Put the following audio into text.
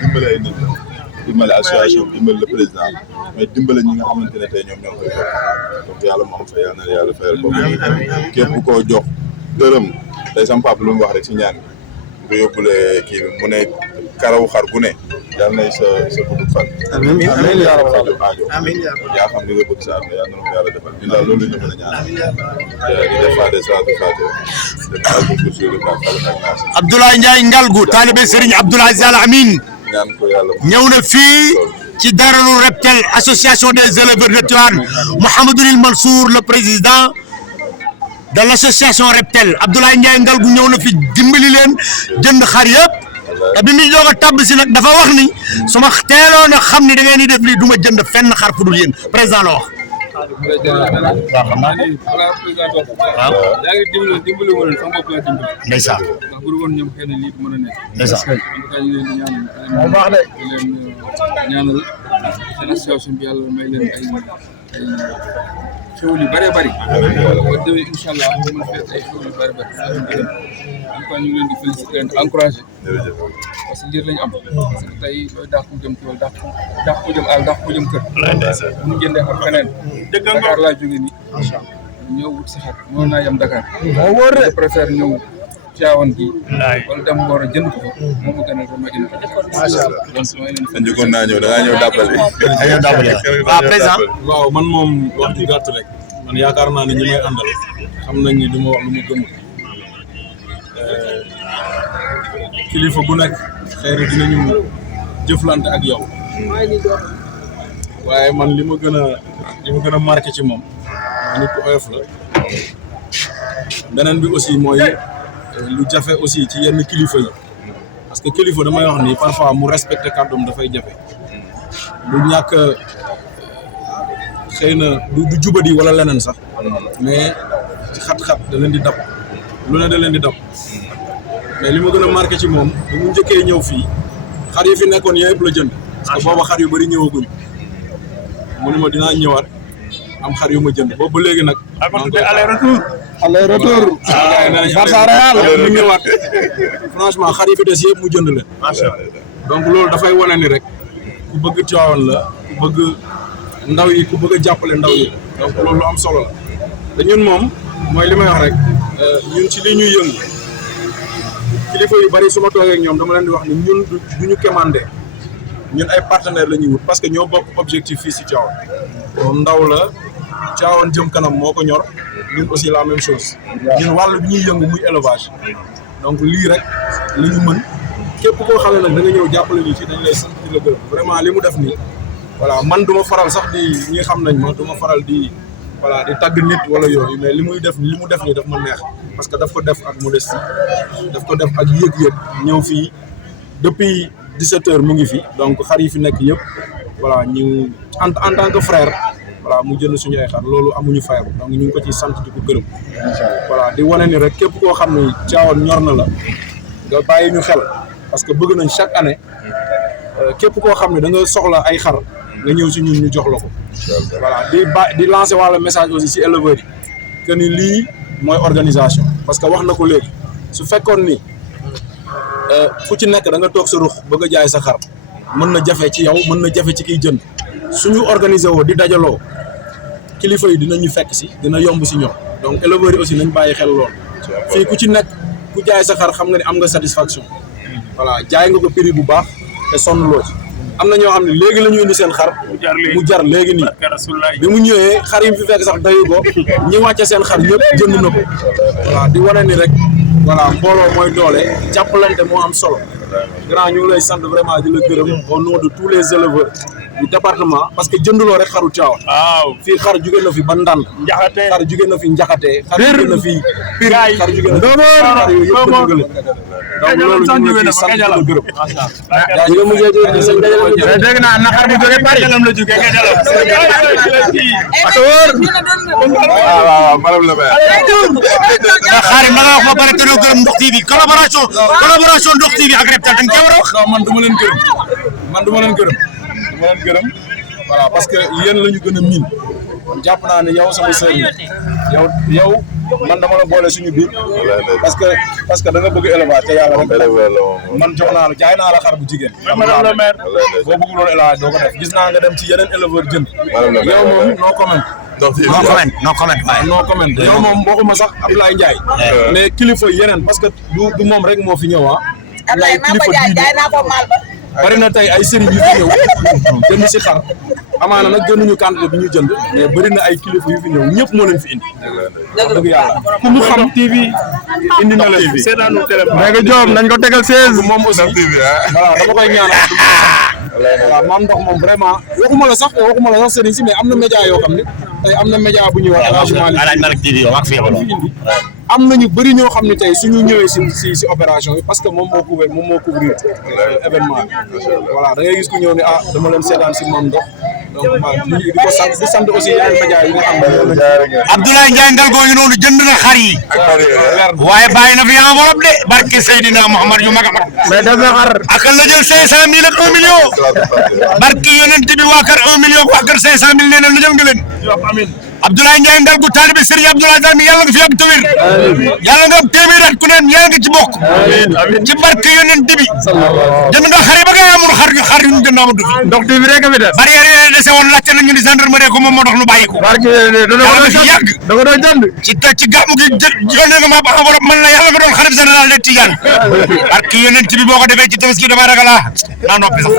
dimbale ay nit la dimbale association dimbale le président mais dimbale ñi nga xamante ne tey ñoom ñoo koy jox donc yàlla moo am fa yàlla na yàlla fayal ko képp koo jox dërëm tey sama papa lu mu wax rek si ñaan nga yóbbule kii bi mu ne karaw xar gu ne yàlla nay sa bëgg fan. amiin amiin yaa rabbal amiin yaa xam li nga bëgg sa am yàlla na ko yàlla defal ñun daal loolu la ñu mën a ñaan di def fàtte saa su fàtte Abdoulaye Ndiaye Ngalgou taalibe Serigne Abdoulaye Aziz Al Amine ñaan ko yàlla ñëw na fii ci Darou Reptel association des éleveurs de Tivaouane Mouhamadoul Mansour le président de l' association Reptel Abdoulaye Ndiaye Ngalgou ñëw na fi dimbali leen jënd xar yëpp te bi muy doog a tabb si nag dafa wax ni su ma teeloon a xam ni da ngeen di def lii du ma jënd fenn xar fu dul yéen président la wax. waaw yaa ngi dimbali woon sama bopp laa dimbali. ndeysaan ndax bu dul woon ñoom xëy na lii du mën a nekk. ndeysaan en tout cas ñu leen di ñaanal di leen ñaanal seen association bi yàlla may leen ay xéwal yu bëree bëri. ba déwén incha allah ñu mën a fekk ay xéwal yu bëri bëri. en tout cas ñu ngi leen di féliciter leen encouragé. parce que lii lañ am. parce que tey looy dàq ko jëm tool dàq ko jëm àll dàq ko jëm kër. bu ñu jëndee xam feneen. Dakar laa jógee nii. ñëw wut si xar mënoon naa yem Dakar. je préfère ñëw Tivaouane gi. wala dem Mboro jënd ko fa. moom mu gënal ko ma jënd ko. macha allah donc maa ngi leen di. njëkkoon naa ñëw da ngaa ñëw dàbbali. waaw président. waaw man moom wax ju gàtt rek man yaakaar naa ne ñi may àndal xam nañ ni du ma wax lu mu gëmul kilifa bu nekk xëy na dinañu jëflante ak yow waaye man li ma gën a marqué ci moom nit ku oyof la beneen bi aussi mooy lu jafe aussi ci yenn kilifa yi parce que kilifa damay wax ni parfois mu respecté kàddoom dafay jafe lu ñàkk xëy na du jubadi wala leneen sax mais ci xat-xat da leen di dab lu ne da leen di dab mais li ma gën a marqué ci moom bi mu njëkkee ñëw fii xar yi fi nekkoon yëpp la jënd parce que booba xar yu bëri ñëwaguñ mu ne ma dinaa ñëwaat am xar yu ma jënd boobu ba léegi nag. aller retour. Barça Real mu ñëwaat franchement xar yi fi des yëpp mu jënd leen. donc loolu dafay wane ni rek ku bëgg Tivaouane la ku bëgg ndaw yi ku bëgg a jàppale ndaw yi donc loolu lu am solo la te ñun moom mooy li may wax rek ñun ci li ñuy yëngu kilifa yu bari su ma toogee ak ñoom dama leen di wax ni ñun du ñu commandé ñun ay partenaires la ñuy wut parce que ñoo bokk objectif fii si Tivaouane moom ndaw la Tivaouane jëm kanam moo ko ñor ñun aussi la même chose ñun wàll bi ñuy yëngu muy élevage donc lii rek la ñu mën képp koo xam ne nag da nga ñëw jàppale ñu ci dañ lay sant di la gërëm vraiment li mu def nii voilà man du ma faral sax di ñi xam nañ ma du ma faral di voilà di tàgg nit wala yooyu mais li mu def nii daf ma neex parce que daf ko def ak modestie daf ko def ak yëg-yëg ñëw fii depuis 17 heures mu ngi fi donc xar yi fi nekk yëpp voilà ñu en tant que frère voilà mu jënd suñu ay xar loolu amuñu fayam donc ñu ngi ko ciy sant di ko gërëm voilà di wane ni rek képp koo xam ne Tivaouane ñor na la nga bàyyi ñu xel parce que bëgg nañ chaque année képp koo xam ne da nga soxla ay xar nga ñëw si ñun ñu jox la ko voilà di lancer wàlla message aussi si éleveurs yi que ni lii mooy organisation parce que wax na ko léegi su fekkoon ni fu ci nekk da nga toog sa rux bëgg a jaay sa xar mën na jafe ci yow mën na jafe ci kiy jënd suñu organiser woo di dajaloo kilifa yi dinañu fekk si dina yomb si ñoom donc éleveurs yi aussi nañ bàyyi xel lool fii ku ci nekk ku jaay sa xar xam nga ni am nga satisfaction voilà jaay nga ko prix bu baax te sonn loo ci am na ñoo xam ne léegi la ñu indi seen xar mu jar léegi nii bi mu ñëwee xar yi mu fi fekk sax dayu ko ñi wàcce seen xar ñëpp jënd na ko voilà di wane ni rek voilà mbooloo mooy doole jàppalante moo am solo grand ñu ngi lay sant vraiment di la gërëm au nom de tous les éleveurs du département parce que jënduloo rek xaru Tivaouane waaw fii xar jóge na fi ba Ndande xar jóge na fi Njaxate xar jóge na fi Pire xar jóge na fi xar yooyu yëpp ko jógale donc loolu ñu ngi sant di la gërëm ñu mujjee dégg naa na xar bu jóge Paris la jóge waaw maram la xaari ma nga wax ba pare te doo gërëm Ndox TV collaboration Ndox TV ak Reptel dañ cee war a wax man du ma leen gërëm voilà parce que yéen la ñu gën a miin jàpp naa ne yow sama sœur yow man dama la boole suñu biir parce que da nga bëgg élevage te yàlla rek man jox naa la jaay naa la xar bu jigéen boo bëgg loolu élevage doo ko def gis naa nga dem ci yeneen éleveur jënd yow moom no comment yow moom waxuma sax Abdoulaye Ndiaye mais kilifa yeneen parce que du moom rek moo fi ñëw ay kilifa bari na tey ay sëriñ yu fi ñëw jënd si xar amaana nag gënuñu quantité bi ñu jënd mais bari na ay kilifa yu fi ñëw ñëpp moo leen fi indi dëgg yàlla ku mu xam TV indi na leen fi seetaanu téléphone mais nga joom nañ ko tegal 16 moom aussi voilà dama koy ñaanal waaw maam ndox moom vraiment waxuma la sax sëriñ si mais am na média yoo xam ne tey am na média bu ñuy wax am na ñu bëri ñoo xam ne tey suñu ñëwee si opération bi parce que moom moo couvrir événement bi voilà da ngay gis ku ñëw ne dama leen seetaan si Mame Ndokh donc di ko sant aussi yeneen média yi nga xam ne Abdoulaye Ndiaye Ngalgou ngi noonu jënd na xar yi waaye bàyyi na fi enveloppe de barke Seydina Mouhamad yu mag a mag mais def na xar ak la jël 500 000 ak 1 million barke yonent bi waa kër 1 million waa kër 500 000 nee na la jël nga leen Abdoulaye Ndiaye Ngalgou taalibe Serigne Abdoulaye Dami yàlla nga fi yàgg tawir yàlla nga am téeméer at ku ne yàlla nga ci bokk ci barke yonent bi jënd nga xare ba nga amul xar yu ñu jënd amatu fi Ndokh TV rek a fi des barrière yi dese woon laajte nañu ni gendarmerie ko moom moo tax nu bàyyi ko yàlla nga fi yàgg da ko doon jënd ci gàmmu gi yónnee nga ma ba enveloppe man la yàlla nga doon xarit général de Tidiane barke yonent bi boo ko defee ci tabaski dama ragal naa noppi sax